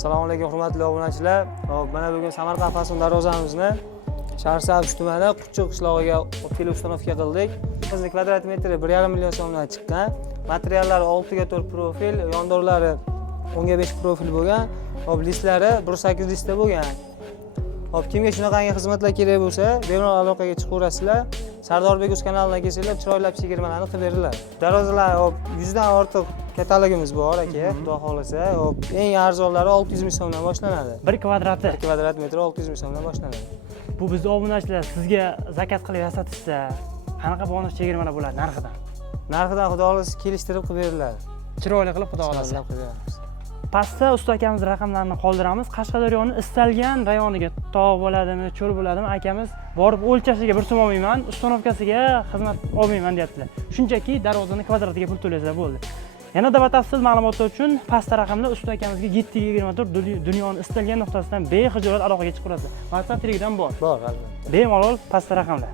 Assalomu alaykum hurmatli obunachilar. Hop, mana bugun Samarqand Fasun darvozamizni Shaharsabz tumani Quchchiq qishlog'iga olib kelib ustanovka qildik. Bizning kvadrat metri 1,5 million so'mdan chiqqan. Materiallari 6 ga 4 profil, yondorlari 10 ga 5 profil bo'lgan. Hop, listlari 1.8 listda bo'lgan. Hop, kimga shunaqangi xizmatlar kerak bo'lsa, bemalol aloqaga chiqaverasizlar. Sardorbek uz kanalidan kelsalar, chiroylab chegirmalarni qilib beriladi. Darvozalar hop 100 dan ortiq katalogimiz bor aka, xudo xolasa. Hop, eng arzonlari 600 ming so'mdan boshlanadi. 1 kvadrati. 1 kvadrat metri 600 ming so'mdan boshlanadi. Bu bizning obunachilar sizga zakaz qilib yasatishsa, qanaqa bonus chegirmalar bo'ladi narxidan? Narxidan xudo xolasa kelishtirib qilib beriladi. Chiroyli qilib xudo xolasa. Qilib beramiz. Pastda usta akamiz raqamlarini qoldiramiz. Qashqadaryoning istalgan rayoniga, tog' bo'ladimi, cho'l bo'ladimi, akamiz borib o'lchashiga bir so'm olmayman, ustanovkasiga xizmat olmayman deyaptilar. Shunchaki darvozani kvadratiga pul to'laysa bo'ldi. Yanada batafsil ma'lumotlar uchun pastda raqamlar usta akamizga 724 dunyoning istalgan nuqtasidan bexijolat aloqaga chiqaverasizlar. WhatsApp, Telegram bor. Bor, albatta. Bemalol pastda raqamlar.